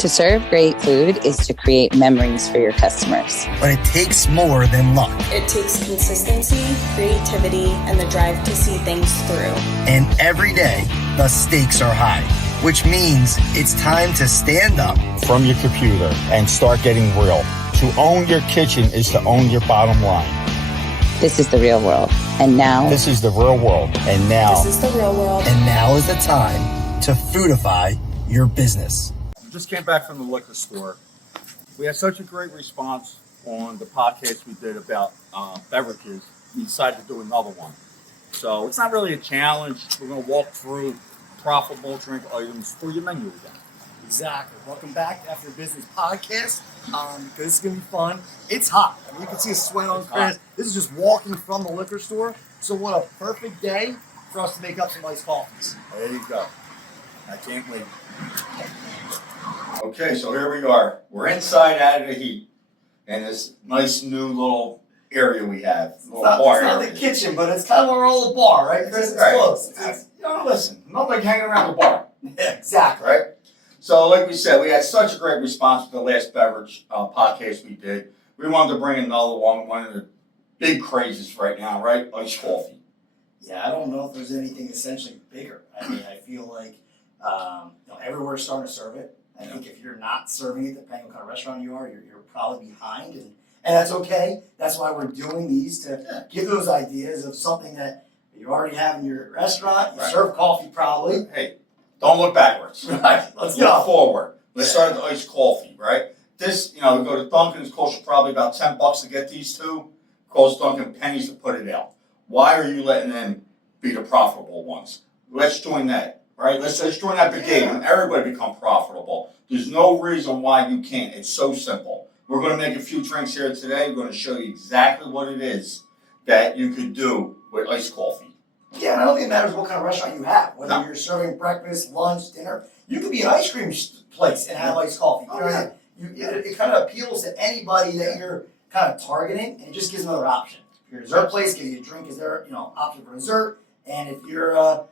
To serve great food is to create memories for your customers. But it takes more than luck. It takes consistency, creativity, and the drive to see things through. And every day, the stakes are high, which means it's time to stand up from your computer and start getting real. To own your kitchen is to own your bottom line. This is the real world. And now... This is the real world. And now... This is the real world. And now is the time to foodify your business. Just came back from the liquor store. We had such a great response on the podcast we did about beverages. We decided to do another one. So it's not really a challenge. We're going to walk through profitable drink items for your menu again. Exactly. Welcome back to After Your Business Podcast. Because this is going to be fun. It's hot. I mean, you can see a sweat on Chris. This is just walking from the liquor store. So what a perfect day for us to make up some iced coffees. There you go. I can't wait. Okay, so here we are. We're inside out of the heat in this nice new little area we have. It's not the kitchen, but it's kind of our old bar, right, Chris? It's close. Listen, not like hanging around the bar. Yeah, exactly. Right? So like we said, we had such a great response to the last beverage podcast we did. We wanted to bring another one of the big crazes right now, right? Iced coffee. Yeah, I don't know if there's anything essentially bigger. I mean, I feel like everywhere's starting to serve it. I think if you're not serving it, depending on what kind of restaurant you are, you're probably behind, and that's okay. That's why we're doing these, to give those ideas of something that you already have in your restaurant. You serve coffee probably. Hey, don't look backwards. Right. Let's look forward. Let's start with the iced coffee, right? This, we go to Dunkin', it costs you probably about $10 to get these two. It costs Dunkin' pennies to put it out. Why are you letting them be the profitable ones? Let's join that. Right, let's join that brigade and everybody become profitable. There's no reason why you can't. It's so simple. We're going to make a few drinks here today. We're going to show you exactly what it is that you could do with iced coffee. Yeah, and I don't think it matters what kind of restaurant you have. Whether you're serving breakfast, lunch, dinner. You could be an ice cream place and have iced coffee. You know what I mean? It kind of appeals to anybody that you're kind of targeting, and it just gives another option. If you're a dessert place, give you a drink. Is there option for dessert? And if you're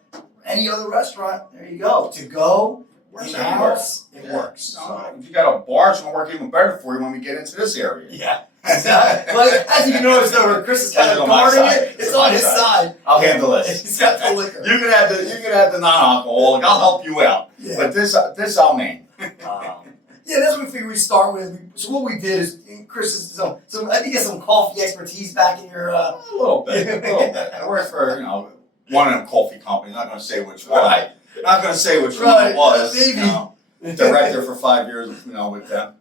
any other restaurant, there you go. To go, in the house, it works. No, if you got a bar, it's going to work even better for you when we get into this area. Yeah. Like, as you can notice over, Chris is kind of guarding it. It's on his side. I'll handle this. He's got the liquor. You can have the non-alcoholic. I'll help you out. Yeah. But this I'll mean. Yeah, that's what we figured we'd start with. So what we did is, Chris is some I think you got some coffee expertise back in your a little bit. I work for one of them coffee companies. Not going to say which one. Right. Not going to say which one it was. Maybe. Director for 5 years, with them.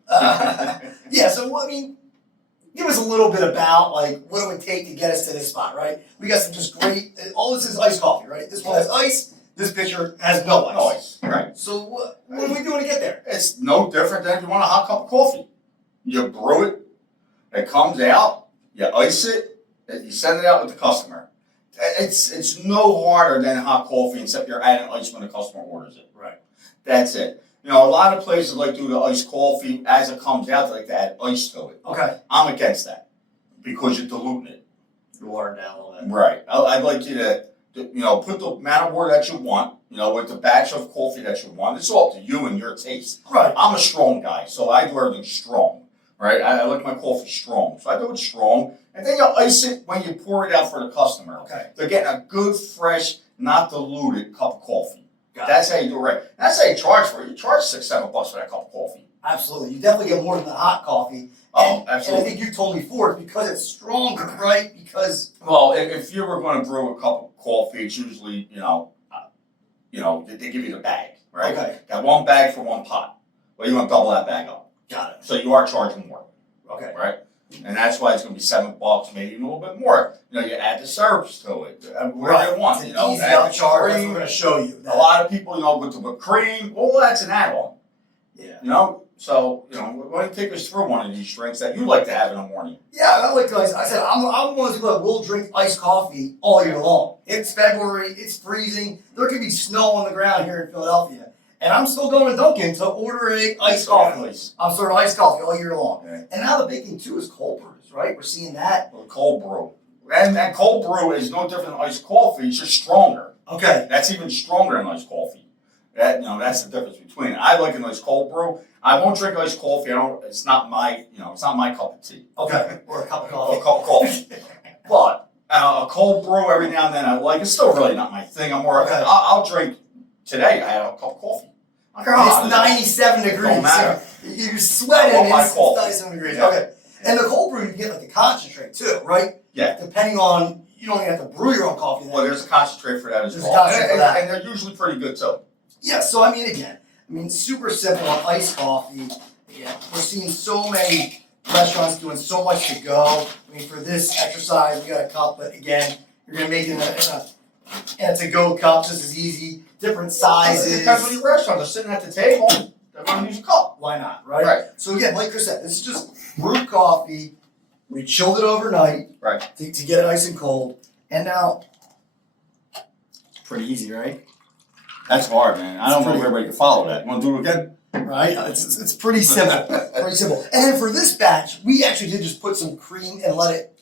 Yeah. So I mean, give us a little bit about what it would take to get us to this spot, right? We got some just great. All this is iced coffee, right? This one has ice. This picture has no ice. No ice. Right. So what are we doing to get there? It's no different than if you want a hot cup of coffee. You brew it. It comes out. You ice it. You send it out with the customer. It's no harder than hot coffee, except you're adding ice when the customer orders it. Right. That's it. A lot of places like do the iced coffee as it comes out. They like to add ice to it. Okay. I'm against that because you're diluting it. You water it down a little bit. Right. I'd like you to put the amount of water that you want. With the batch of coffee that you want. It's all up to you and your taste. Right. I'm a strong guy, so I do everything strong. Right. I like my coffee strong, so I do it strong. And then you ice it when you pour it out for the customer. Okay. They're getting a good, fresh, not diluted cup of coffee. That's how you do it right. That's how you charge for it. You charge $6-7 for that cup of coffee. Absolutely. You definitely get more than the hot coffee. Absolutely. And I think you told me before, it's because it's stronger, right? Because... Well, if you were going to brew a cup of coffee, it's usually, they give you the bag, right? Okay. Got one bag for one pot. Well, you want to double that bag up. Got it. So you are charging more. Okay. Right? And that's why it's going to be $7, maybe even a little bit more. You add the syrups to it, whatever you want. It's an easy upcharge. That's what we're going to show you. A lot of people, with cream, well, that's an add-on. Yeah. So, why don't you take us through one of these drinks that you like to have in the morning? Yeah, I like ice. I said, I'm one of those people that will drink iced coffee all year long. It's February, it's freezing. There could be snow on the ground here in Philadelphia. And I'm still going to Dunkin' to order a iced coffee. I'm serving iced coffee all year long. Okay. And now the big thing too is cold brews, right? We're seeing that. Well, cold brew. And cold brew is no different than iced coffee. It's just stronger. Okay. That's even stronger than iced coffee. That's the difference between it. I like a nice cold brew. I won't drink iced coffee. It's not my cup of tea. Okay, or a cup of Or coffee. a cup of coffee. But a cold brew every now and then I like. It's still really not my thing. I'm more. Okay. I'll drink. Today I had a cup of coffee. It's 97 degrees. Don't matter. You're sweating. I want my It's coffee. 97 degrees. Yeah. Okay. And the cold brew, you get like the concentrate too, right? Yeah. Depending on, you don't even have to brew your own coffee. Well, there's a concentrate for that as There's a well. concentrate for that. And they're usually pretty good too. Yeah, so I mean, super simple on iced coffee. Yeah, we're seeing so many restaurants doing so much to go. I mean, for this exercise, we got a cup, but again, you're gonna make it in a to-go cup, just as easy, different sizes. It depends on your restaurant. They're sitting at the table. They're going to use a cup. Why not, right? Right. So again, like Chris said, this is just brewed coffee. We chilled it overnight, Right. to get it nice and cold, and now it's pretty easy, right? That's hard, man. I don't know if everybody can follow that. You want to do it again? Right? It's pretty simple. Pretty simple. And then for this batch, we actually did just put some cream and let it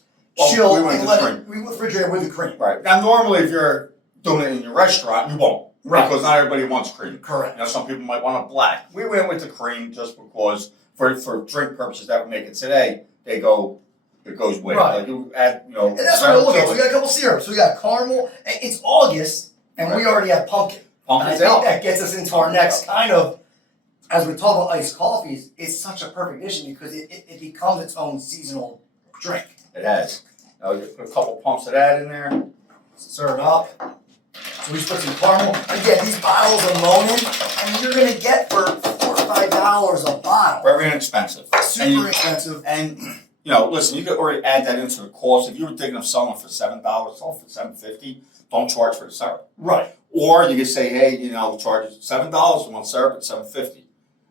chill. We went and with let it, we refrigerate with the cream. Right. Now, normally, if you're doing it in your restaurant, you won't. Right. Because not everybody wants cream. Correct. Some people might want a black. We went with the cream just because, for drink purposes that we make it today, it goes with. Right. Like you add, And that's what I look at. So we got a couple syrups. We got caramel. It's August, and we already have pumpkin. And I Pumpkin's think out. that gets us into our next kind of, as we talk about iced coffees, it's such a perfect addition because it becomes its own seasonal drink. It has. You put a couple pumps of that in there. Stir it up. So we just put some caramel. Again, these bottles of Monin, I mean, you're going to get for $4 or $5 a bottle. Very inexpensive. Super expensive. And listen, you could already add that into the cost. If you were thinking of selling it for $7, sell it for $7.50. Don't charge for the syrup. Right. Or you could say, hey, charge $7 for one syrup at $7.50.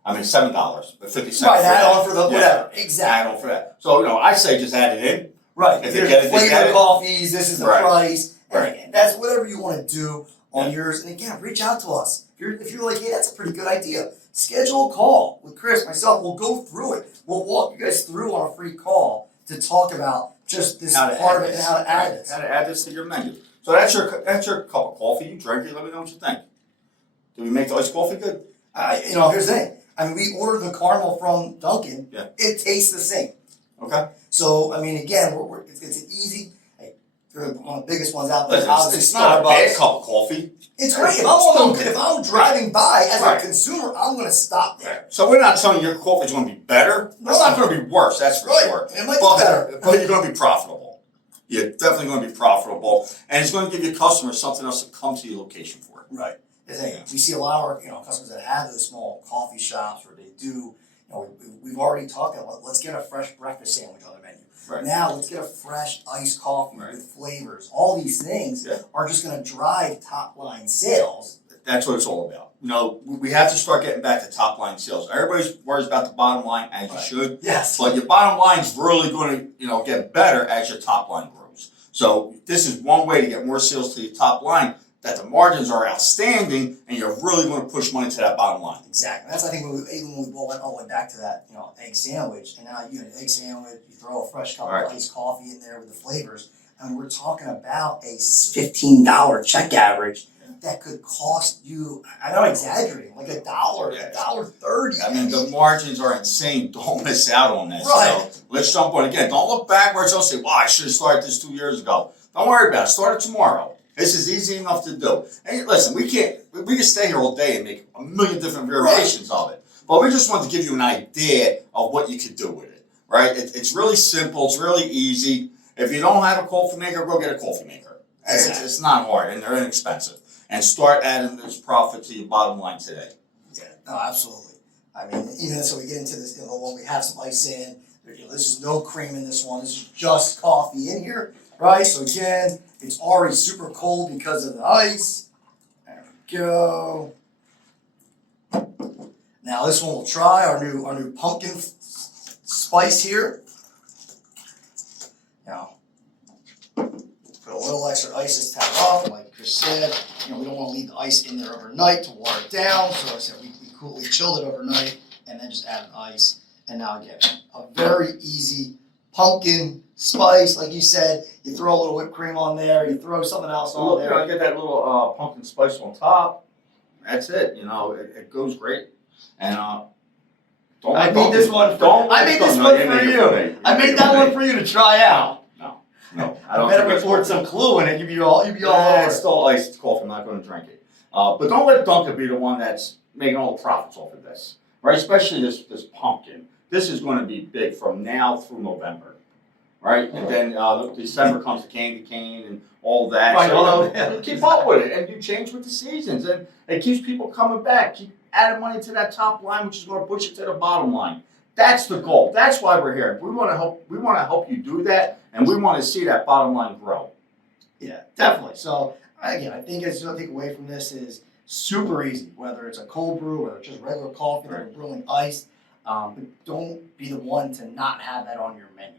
I mean $7, but 50 cents. Right, for add that. on for the whatever. Exactly. Add on for that. So I say just add it in. Right. If they Here's get it, they flavor get it. coffees, this is the Right. price. And Right. again, that's whatever you want to do on yours. And again, reach out to us. If you're like, hey, that's a pretty good idea, schedule a call with Chris, myself. We'll go through it. We'll walk you guys through on a free call to talk about just this How to part of add it and this. how to add this. How to add this to your menu. So that's your cup of coffee. You drink it. Let me know what you think. Did we make the iced coffee good? Here's the thing. I mean, we ordered the caramel from Dunkin'. Yeah. It tastes the same. Okay. So, I mean, again, it's an easy. Hey, you're one of the biggest ones out there. Listen, Obviously, it's not a bad Starbucks. cup of coffee. It's great. Dunkin'. If I'm driving by as Right. a consumer, I'm going to stop there. So we're not telling you your coffee's going to be better. It's not going to be worse. That's for Right. sure. It might be better. But you're going to be profitable. You're definitely going to be profitable, and it's going to give your customers something else to come to your location for. Right. The thing, we see a lot of our customers that have those small coffee shops, or they do. We've already talked about let's get a fresh breakfast sandwich on the menu. Right. Now let's get a fresh iced coffee Right. with flavors. All these things are just going to drive top line sales. That's what it's all about. We have to start getting back to top line sales. Everybody's worries about the bottom line, as you should. Yes. But your bottom line is really going to, get better as your top line grows. So this is one way to get more sales to your top line. That the margins are outstanding, and you're really going to push money to that bottom line. Exactly. That's I think when we went all the way back to that egg sandwich, and now you get an egg sandwich, you throw a fresh cup of iced coffee in there with the flavors, and we're talking about a $15 check average that could cost you, I'm not exaggerating, like $1, $1.30. I mean, the margins are insane. Don't miss out on this. Right. So let's jump on again. Don't look backwards. Don't say, I should have started this 2 years ago. Don't worry about it. Start it tomorrow. This is easy enough to do. And listen, we can stay here all day and make a million different variations of it. But we just want to give you an idea of what you could do with it, right? It's really simple. It's really easy. If you don't have a coffee maker, go get a coffee maker. It's not hard, and they're inexpensive. And start adding this profit to your bottom line today. Yeah, no, absolutely. I mean, even so we get into this, when we have some ice in, this is no cream in this one. This is just coffee in here, right? So again, it's already super cold because of the ice. There we go. Now this one we'll try our new pumpkin spice here. Now, put a little extra ice this top off, like Chris said. We don't want to leave the ice in there overnight to water it down. So I said we chilled it overnight and then just added ice. And now again, a very easy pumpkin spice, like you said. You throw a little whipped cream on there. You throw something else on there. Get that little pumpkin spice on top. That's it. You know, it goes great. And don't I let made Dunkin', this one. don't I let made this Dunkin', one no, for made it you. me. I made it that for one me. for you to try out. No, I I don't bet think if it's we poured worth some it. Clue in it, you'd be all Yeah, over it's it. still iced coffee. I'm not going to drink it. But don't let Dunkin' be the one that's making all the profits off of this, right? Especially this pumpkin. This is going to be big from now through November, right? And then December comes the candy cane and all that. Right, So, all you know, keep up with it, and you change with the seasons, and it keeps people coming back. Keep adding money to that top line, which is going to push it to the bottom line. That's the goal. That's why we're here. We want to help. We want to help you do that, and we want to see that bottom line grow. Yeah, definitely. So again, I think it's what I take away from this is super easy. Whether it's a cold brew, whether it's just regular coffee that are brewing iced, but don't be the one to not have that on your menu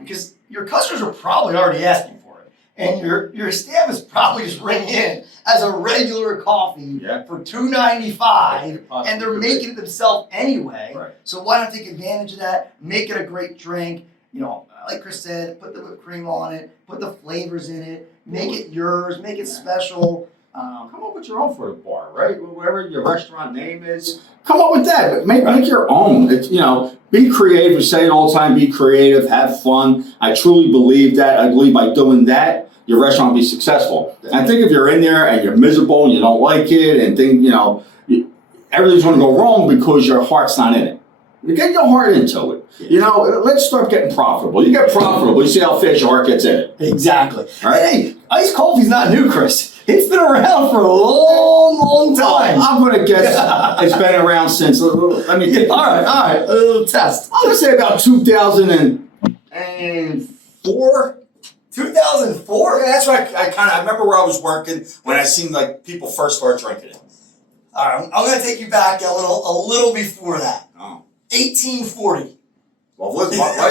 because your customers are probably already asking for it, and your staff is probably just ringing in as a regular coffee for $2.95, and they're making it themselves anyway. Right. So why not take advantage of that? Make it a great drink. You know, like Chris said, put the whipped cream on it, put the flavors in it, make it yours, make it special. Come up with your own for the bar, right? Whatever your restaurant name is, come up with that. Make your own. It's, you know, be creative. We say it all the time. Be creative. Have fun. I truly believe that. I believe by doing that, your restaurant will be successful. And I think if you're in there and you're miserable and you don't like it and think, you know, everything's going to go wrong because your heart's not in it. You get your heart into it. You know, let's start getting profitable. You get profitable, you see how fast your heart gets in it. Exactly. All right? Hey, iced coffee's not new, Chris. It's been around for a long, long time. I'm going to guess it's been around since, let me think. All right. A little test. I'm going to say about 2004. 2004? Yeah, that's right. I remember where I was working when I seen like people first start drinking it. All right, I'm going to take you back a little before that. Oh. 1840. Well, why it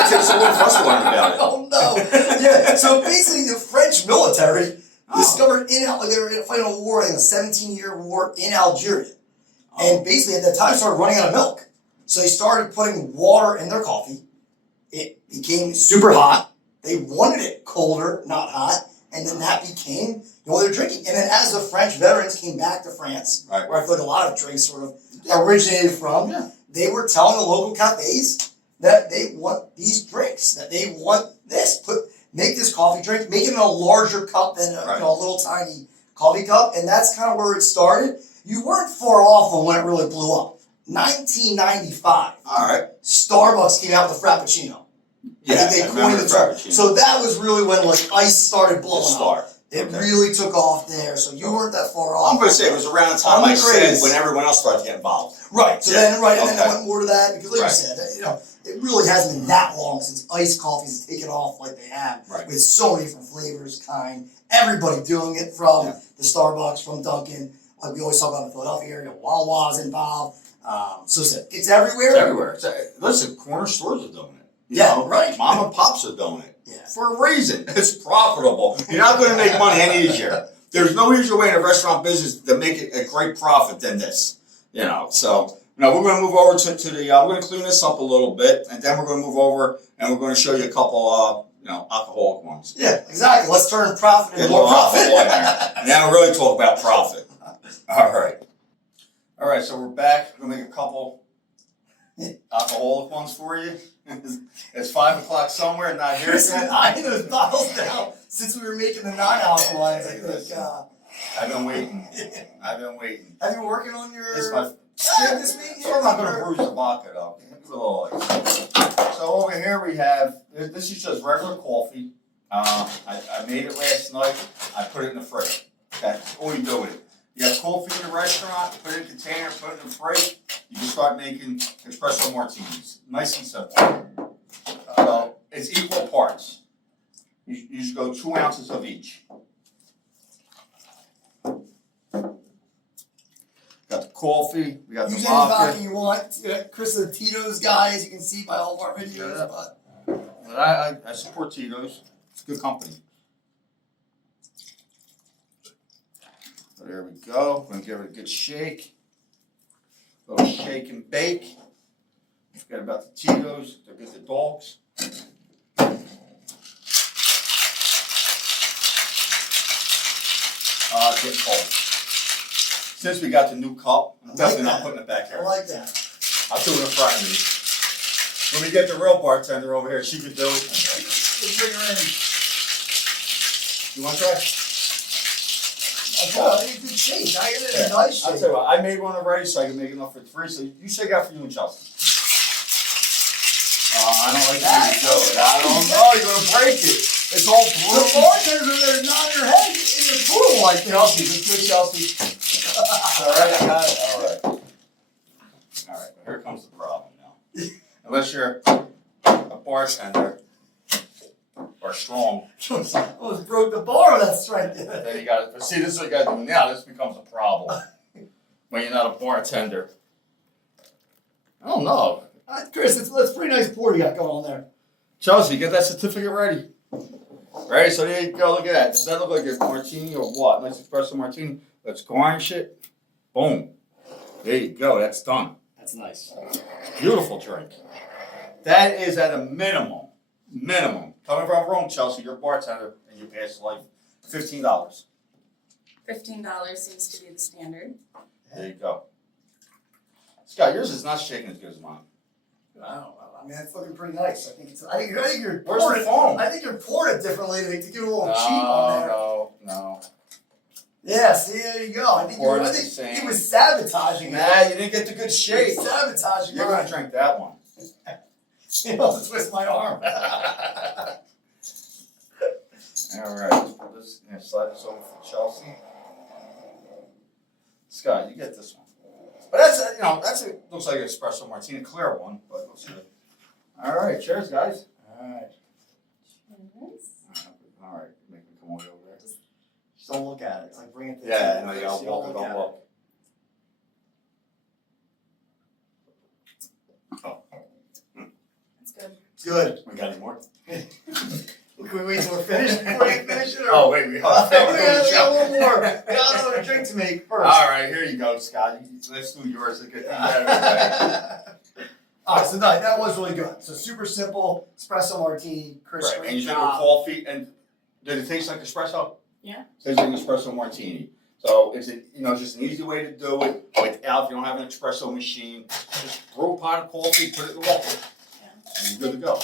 take so long for us to learn about it? Oh no! Yeah, so basically, the French military discovered they were fighting a war, a 17-year war in Algeria, and basically at that time started running out of milk. So they started putting water in their coffee. It became super hot. They wanted it colder, not hot, and then that became what they're drinking. And then as the French veterans came back to France, right, where I feel like a lot of drinks sort of originated from, they were telling the local cafes that they want these drinks, that they want this. Make this coffee drink, make it in a larger cup than a little tiny coffee cup, and that's kind of where it started. You weren't far off on when it really blew up. 1995. All right. Starbucks came out with the Frappuccino. Yeah, I think they coined the term. So that was really when like ice started blowing up. It really took off there, so you weren't that far off. I'm going to say it was around the time I said when everyone else started to get involved. Right. So then, and then I went more to that because, like you said, you know, it really hasn't been that long since iced coffees have taken off like they have, with so many different flavors, everybody doing it from the Starbucks, from Dunkin', like we always talk about in the Philadelphia area, Wawa's involved. So it's everywhere. It's everywhere. Listen, corner stores are doing it. You know, mom and pops are doing it. For a reason. It's profitable. You're not going to make money any easier. There's no easier way in a restaurant business to make it a great profit than this. You know, so we're going to move over to the. We're going to clean this up a little bit, and then we're going to move over and we're going to show you a couple, alcoholic ones. Yeah, exactly. Let's turn profit into more profit. In there. And then we'll really talk about profit. All right. All right. So we're back. We're going to make a couple alcoholic ones for you. It's 5 o'clock somewhere, not here Chris yet. and I those bottles down since we were making the non-alcohol wines. I think. I've been waiting. Have you been working on your this my this week? So I'm not going to bruise the vodka though. Give it a little So over here we have, this is just regular coffee. I made it last night. I put it in the fridge. That's all you do with it. You have coffee in the restaurant, put it in a container, put it in the fridge. You can start making espresso martinis. Nice and simple. So it's equal parts. You just go 2 ounces of each. Got the coffee, we got the vodka. Use any vodka you want. Chris is a Tito's guy, as you can see by all of our videos. But I support Tito's. It's good company. So there we go. We're going to give it a good shake. A little shake and bake. Forget about the Tito's. They'll get the dogs. It's getting cold. since we got the new cup, I'm I like definitely that. not putting it back I here. like that. I'll do it in front of me. When we get the real bartender over here, she could do it. Let's bring her in. You want to try? Oh, it's good shape. I get it in a nice I'll shape. tell you what, I made one already so I can make enough for 3. So you shake out for you and Chelsea. I don't like how you do it. I don't know. You're going to break it. It's all The bruised. bartenders are there nodding their head in the pool like Chelsea, it's good, Chelsea. All right, I got it. All right. All right, but here comes the problem now. Unless you're a bartender or strong, Almost broke the bar with that strength. then you got to. But see, this is what you got to do now. This becomes a problem when you're not a bartender. I don't know. Chris, that's a pretty nice pour you got going on there. Chelsea, get that certificate ready. Ready? So there you go. Look at that. Does that look like a martini or what? Nice espresso martini. Let's garnish it. Boom. There you go. That's done. That's nice. Beautiful drink. That is at a minimum. Coming from Rome, Chelsea, you're a bartender and you pass life. $15. $15 seems to be the standard. There you go. Scott, yours is not shaking as good as mine. I don't know. I mean, that's looking pretty nice. I think you're Where's pouring the foam? I think you're pouring it differently to get a little cheap on there. No. Yeah, see, there you go. I think Pouring it the same. he was sabotaging Nah, you didn't get the good He shape. was sabotaging You're going to mine. drink that one. You know, to twist my arm. All right. Let's slide this over for Chelsea. Scott, you get this one. But looks like an espresso martini, clear one, but looks good. All right, cheers, guys. All right. All right, make me come over there. Just don't look at it. It's like bring it to the Yeah, table. no, you gotta So look, at don't it. look. Oh, That's good. It's good. we got any more? Can we wait till we're finished before you finish it? Or? Oh, wait, we We got got a little more. We got another drink to make first. All right, here you go, Scott. Let's do yours to get these out of the way. All right, so that was really good. So super simple espresso martini, Chris. Right, Great and you did it with job. coffee, and did it taste like espresso? Yeah. Tastes like an espresso martini. So it's just an easy way to do it without, if you don't have an espresso machine, just brew a pot of coffee, put it in the water, and you're good to go.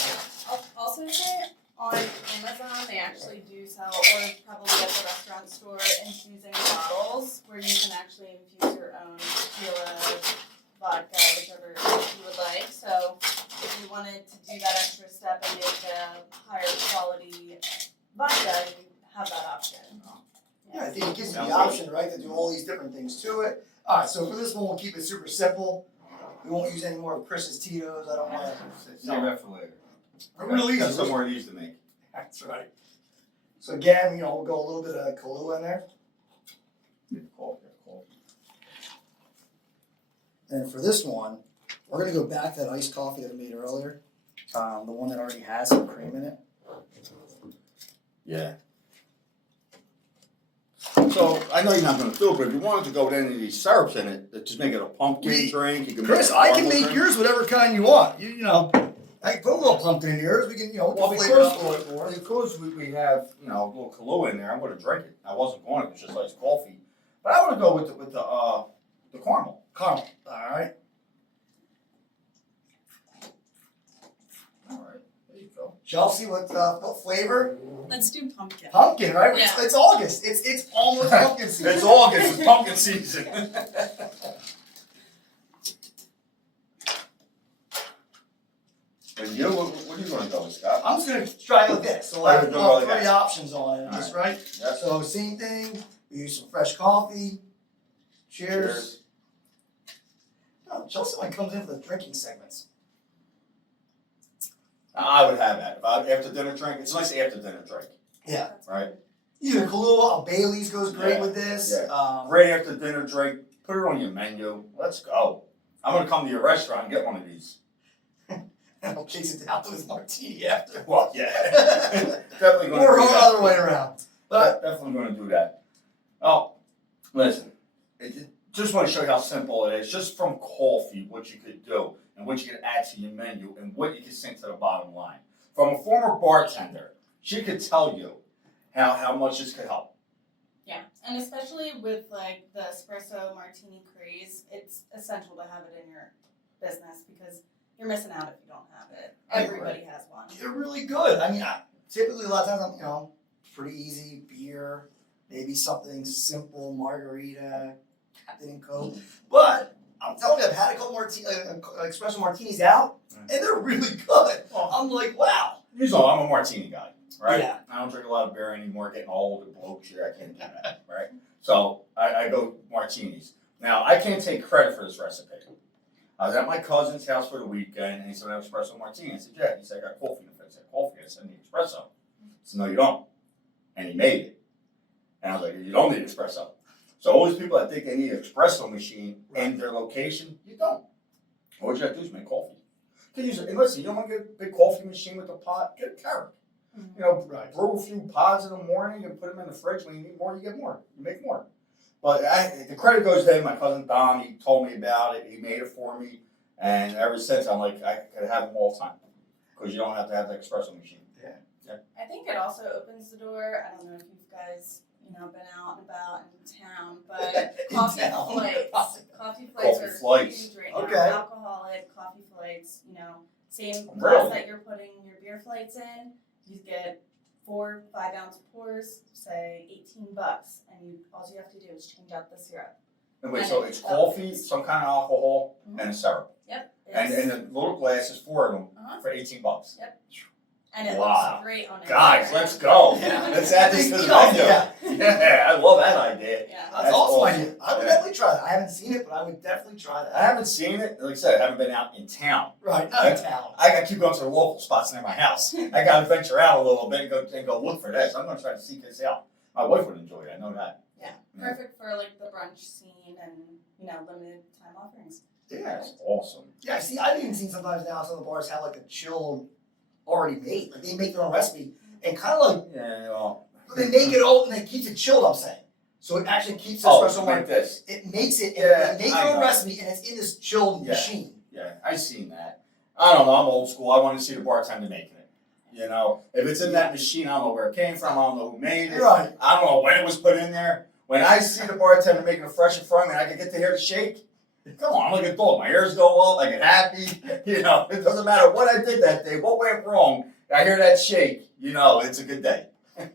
I'll also say on Amazon they actually do sell, or probably at the restaurant store, infusing bottles where you can actually infuse your own tequila, vodka, whichever you would like. So if you wanted to do that extra step and make a higher quality vodka, you have that option. Yeah, I think it gives you Sounds the good. option, right, to do all these different things to it. All right, so for this one, we'll keep it super simple. We won't use any more of Chris's Tito's. I don't want to. Save that for later. Real easy. Got some more of these to make. That's right. So again, we'll go a little bit of Kahlua in there. And for this one, we're gonna go back to that iced coffee that we made earlier, the one that already has some cream in it. Yeah. So I know you're not going to do it, but if you wanted to go with any of these syrups in it, just make it a pumpkin drink. You can Chris, make it a I can caramel make drink. yours whatever kind you want. I can put a little pumpkin in yours. We can, we Well, can flavor it up a because, little bit more. because we have a little Kahlua in there, I'm going to drink it. I wasn't going to, it's just like coffee, but I want to go with the caramel. Caramel. All right. All right, there you go. Chelsea, what flavor? Let's do pumpkin. Pumpkin, right? Yeah. It's August. It's almost pumpkin season. It's August, it's pumpkin season. And you, what are you going to go with, Scott? I'm just gonna try it with this. So Right, I have we'll go like 3 that. options on it. Just right. Yes. So same thing. We use some fresh coffee. Cheers. Oh, Chelsea only comes in for the drinking segments. I would have that. After dinner drink, it's a nice after dinner drink, Yeah. right? Either Kahlua or Bailey's goes great Yeah, with this. yeah. Right after dinner drink, put it on your menu. Let's go. I'm going to come to your restaurant and get one of these. I'll chase it down with his martini after. Well, yeah. Definitely going to Or do the that. other way around. But Definitely going to do that. Oh, listen. Just want to show you how simple it is. Just from coffee, what you could do and what you could add to your menu and what you could sink to the bottom line. From a former bartender, she could tell you how much this could help. Yeah, and especially with like the espresso martini craze, it's essential to have it in your business because you're missing out if you don't have it. Everybody has one. They're really good. I mean, typically a lot of times I'm, pretty easy beer, maybe something simple, margarita, Captain and Coke. But I'm telling you, I've had a couple espresso martinis out, and they're really good. I'm like, wow. Usually, I'm a martini guy, right? Yeah. I don't drink a lot of beer anymore. Getting old and bloke shit, I can't do that, right? So I go martinis. Now I can't take credit for this recipe. I was at my cousin's house for the weekend, and he said, "I have espresso martini." I said, "Yeah." He said, "I got coffee in the fridge." I said, "Coffee?" I said, "I need espresso." He said, "No, you don't." And he made it. And I was like, "You don't need espresso." So all these people that think they need an espresso machine in their location, you don't. All you have to do is make coffee. You can use it. And listen, you don't want to get a big coffee machine with a pot, get a carrot. Brew a few pods in the morning and put them in the fridge. When you need more, you get more. You make more. But the credit goes to him. My cousin Don, he told me about it. He made it for me. And ever since, I'm like, I could have them all the time. Because you don't have to have the espresso machine. Yeah. I think it also opens the door. I don't know if you guys, been out and about in town, but coffee flights are huge right now. Okay. Alcoholic coffee flights, same glass Really? that you're putting your beer flights in, you get 4 5-ounce pours, say $18, and all you have to do is change out the syrup. And wait, so it's coffee, some kind of alcohol, and a syrup. Yep. And the little glasses, 4 of them, for $18. Yep. And it Wow. looks great on it. Guys, let's go. Yeah. Let's add this to the Yeah. menu. Yeah, I love that idea. Yeah. That's awesome idea. I would definitely try that. I haven't seen it, but I would definitely try that. I haven't seen it. Like I said, I haven't been out in town. Right, not in town. I got to keep going to the local spots near my house. I got to venture out a little bit and go look for this. I'm going to try to seek this out. My wife would enjoy it. I know that. Yeah. Perfect for like the brunch scene and, limited time offerings. Yeah, it's awesome. Yeah, see, I've even seen sometimes now some of the bars have like a chill already made. Like they make their own recipe and kind of like Yeah, well. they make it old and it keeps it chilled. I'm saying, so it actually keeps the Oh, espresso like mark. this. It makes it. Yeah, they make I their own know. recipe and it's in this chilled machine. Yeah, I seen that. I don't know. I'm old school. I want to see the bartender making it. If it's in that machine, I don't know where it came from. I don't know who made it. Right. I don't know when it was put in there. When I see the bartender making it fresh in front of me, I can get to hear the shake. Come on, I'm like a dog. My ears go up. I get happy. It doesn't matter what I did that day, what went wrong. I hear that shake. It's a good day. Well,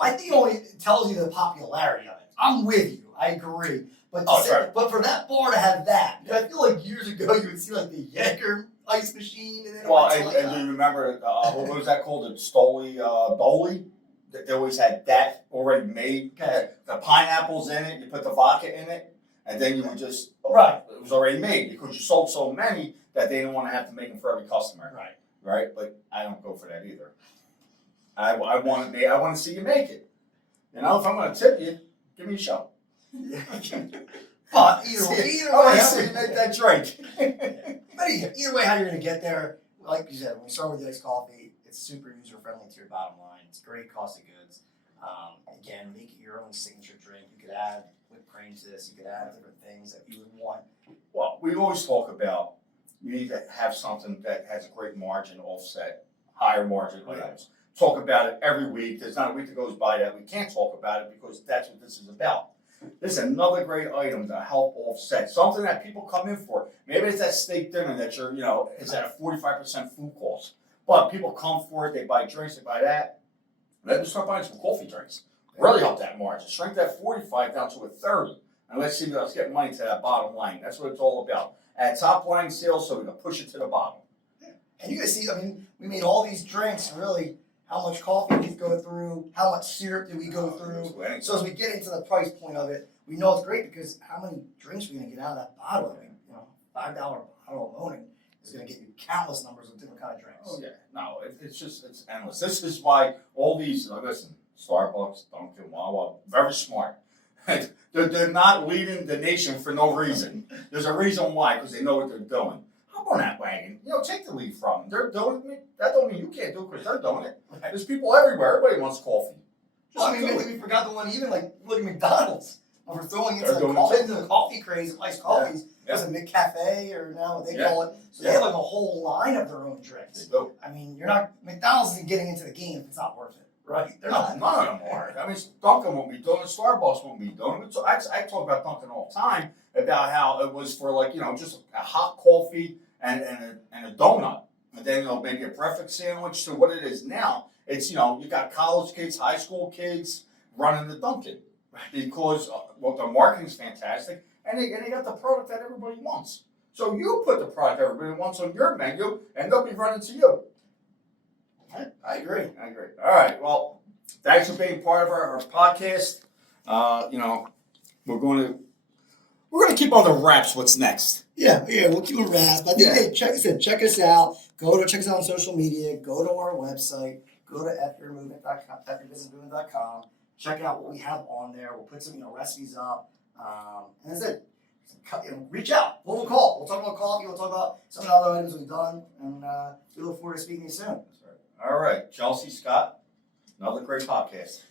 I think it only tells you the popularity of it. I'm with you. I agree. But but for that bar to have that, I feel like years ago you would see like the Jaeger ice machine, and then Well, it went to, and do you remember what was that called? The Stoli Dolly. They always had that already made. Okay. The pineapples in it. You put the vodka in it, and then you would just Right. It was already made because you sold so many that they didn't want to have to make them for every customer. Right. Right. But I don't go for that either. I want to see you make it. If I'm going to tip you, give me a show. But either way, I want to see you make that drink. But either way, how you're going to get there, like you said, when we start with the iced coffee, it's super user friendly to your bottom line. It's great cost of goods. Again, make it your own signature drink. You could add whipped cream to this. You could add different things that you would want. Well, we always talk about you need to have something that has a great margin offset, higher margin items. Talk about it every week. There's not a week that goes by that we can't talk about it because that's what this is about. This is another great item to help offset something that people come in for. Maybe it's that steak dinner that is at a 45% food cost. But people come for it, they buy drinks, they buy that. Let them start buying some coffee drinks. Really help that margin. Shrink that 45 down to a 30. And let's get money to that bottom line. That's what it's all about. Add top line sales so we can push it to the bottom. And you guys see, we made all these drinks, really, how much coffee we go through, how much syrup did we go through. So as we get into the price point of it, we know it's great because how many drinks are we going to get out of that bottle? $5 bottle alone is going to get you countless numbers of different kind of drinks. Oh, yeah. No, it's endless. This is why all these, listen, Starbucks, Dunkin', Wawa, very smart. They're not leading the nation for no reason. There's a reason why, because they know what they're doing. Hop on that wagon. Take the lead from them. They're doing it. That don't mean you can't do it because they're doing it. There's people everywhere. Everybody wants coffee. Well, we forgot the one even look at McDonald's. When we're throwing into They're doing the coffee craze, iced coffees. Yeah. There's a McCafe or now what they Yeah. call it. So they have like a whole line of their own drinks. They do. McDonald's isn't getting into the game if it's not worth it. right? They're No, not. none of them are. I mean, Dunkin' won't be doing it. Starbucks won't be doing it. So I talk about Dunkin' all the time about how it was for like, just a hot coffee and a donut. And then, maybe a breakfast sandwich to what it is now. It's, you got college kids, high school kids running the Dunkin'. Because, the marketing's fantastic. And they got the product that everybody wants. So you put the product everybody wants on your menu and they'll be running to you. I agree. All right. Well, thanks for being part of our podcast. We're going to keep on the wraps. What's next? Yeah, we'll keep it wrapped. I think check us out. Check us out on social media. Go to our website. Go to fyourbusinessmovement.com. Check out what we have on there. We'll put some recipes up. And that's it. Reach out. We'll call. We'll talk about coffee. We'll talk about some of the other items we've done. And we look forward to speaking to you soon. All right. Chelsea, Scott, another great podcast.